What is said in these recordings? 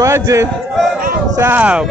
Kesho aje. Sawa.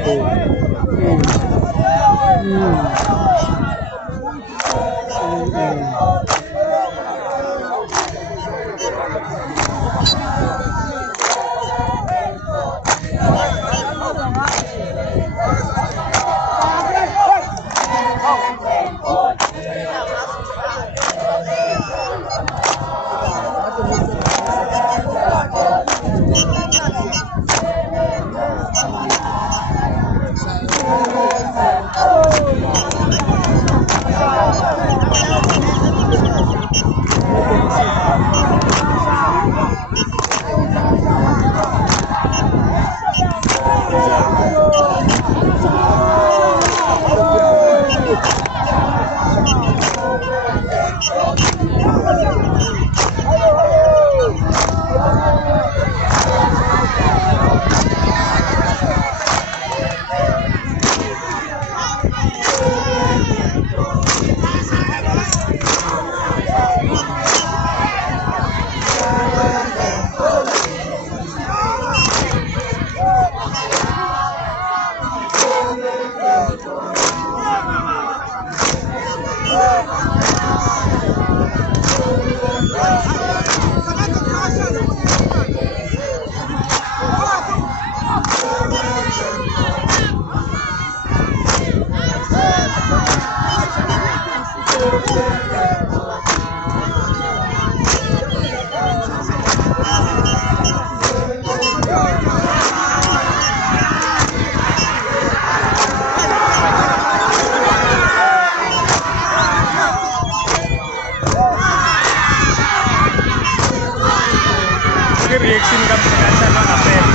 Reaction ka pagkasa ng apel.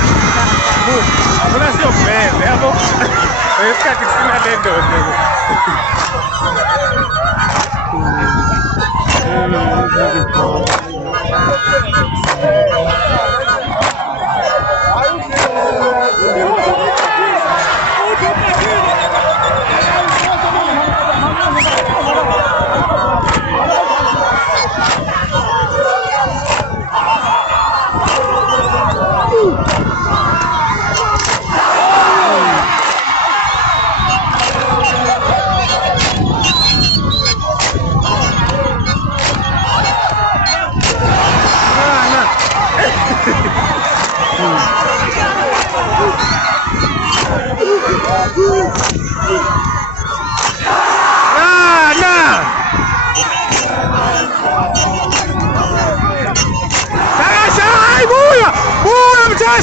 Muna siya apel. Kaya mo, ayos ka, tiksin natin doon.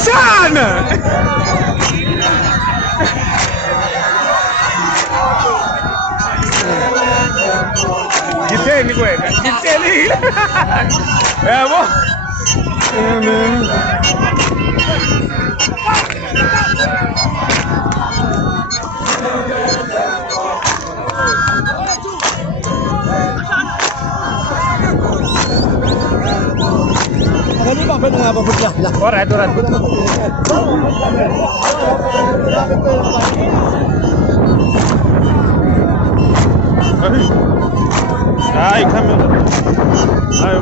Sana! Giteni kwenda. Giteni. Yabo. Hindi pa pwede nga papunta. Alright. Ay, camera. Ay,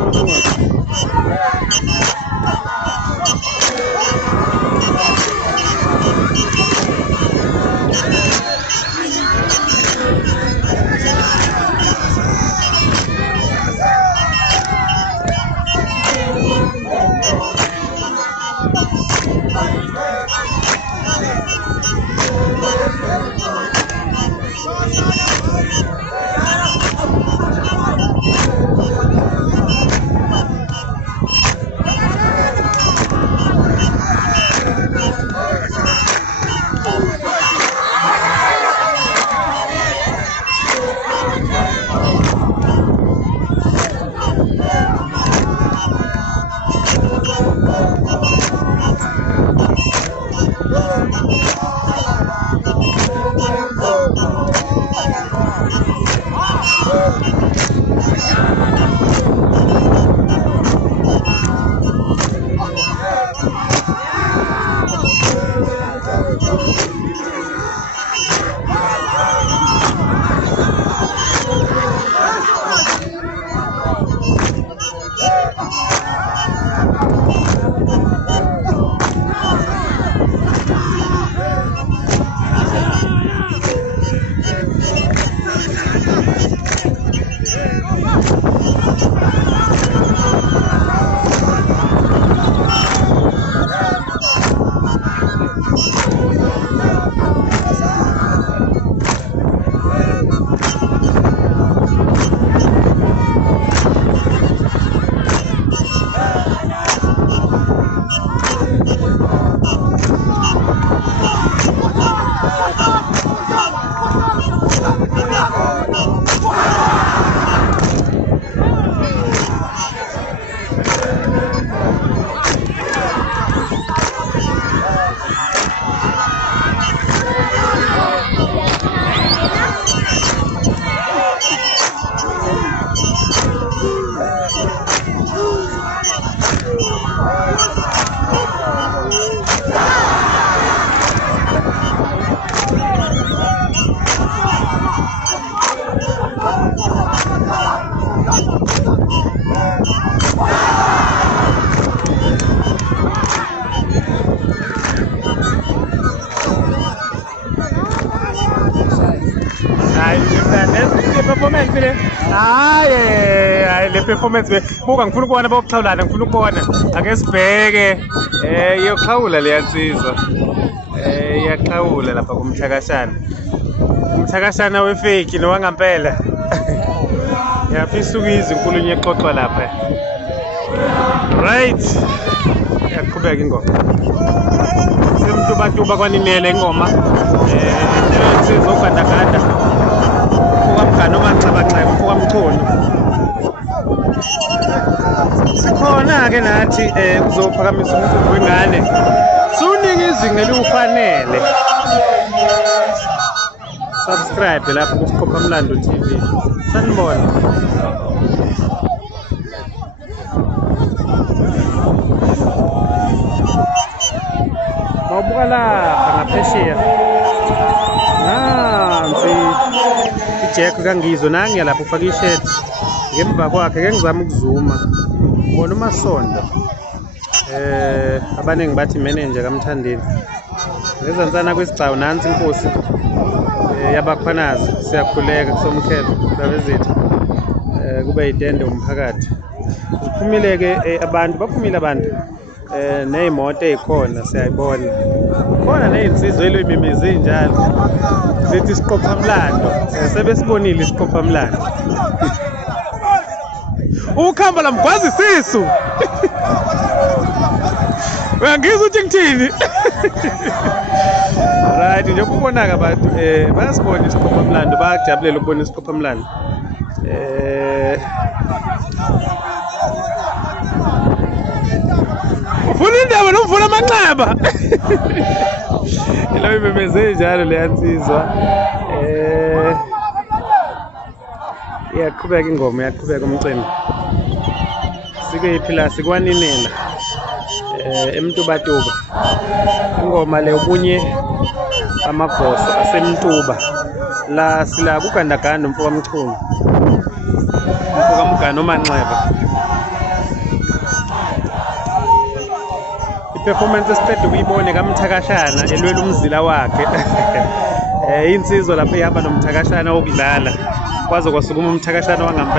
Yiphi le? Hayi le performance buka ngifuna ukubona bokuxhawulana ngifuna ukubona. Ake sibheke. Iyoxhawula le yansizwa. Iyaxhawula lapha kumthakashana. Umthakashana wefake nowangempela. Yafisa ukuyizwa inkulumo exoxwa lapha. Right. Yaqhubeka ingoma. Semtuba kwaninele ingoma. Insizwa ugandaganda. Mfukwa omanxabaxeba, mfukwa mchunu. Sikhona-ke nathi kuzophakamisa umcimbi wengane. Suningi izinga eliwufanele. Subscribe lapho kuSiqophamlando TV. Sanibona. Mawubuka lapha ngaphesheya. Nansi ijack kangizwe nangiya lapho ufaka ishirt ngemva kwakhe ke ngizama ukuzuma ubona uMasondo abaningi bathi manager kaMthandeni ngezansana kwesigcawu nansi inkosi yabakhwanazi siyakhuleka kusomkhetho babezethu kube yitende umphakathi kuphumile ke abantu baphumile abantu nezimoto ezikhona siyayibona khona nezinsizwa elwimimizi enjalo zithi Siqophamlando sebesibonile Siqophamlando ukhamba la mgwazi isisu uyangizwa ukuthi ngithini right nje ukubona abantu bayasibona Siqophamlando bayajabulela ukubona Siqophamlando ufuna indaba nomvula amanxeba lo imemeze njalo le yansizwa iyaqhubeka ingoma iyaqhubeka umcimbi sike iphila sikwaninela eMtubatuba ingoma le ubunye amagoso aseMtuba la sila kugandaganda umfoko kamchunu umfoko kamgana omanxeba performance esiqeda ukuyibone kaMthakashana elwela umzila wakhe insizwa lapho ihamba nomthakashana wokudlala kwaze kwasukuma umthakashana wangempela.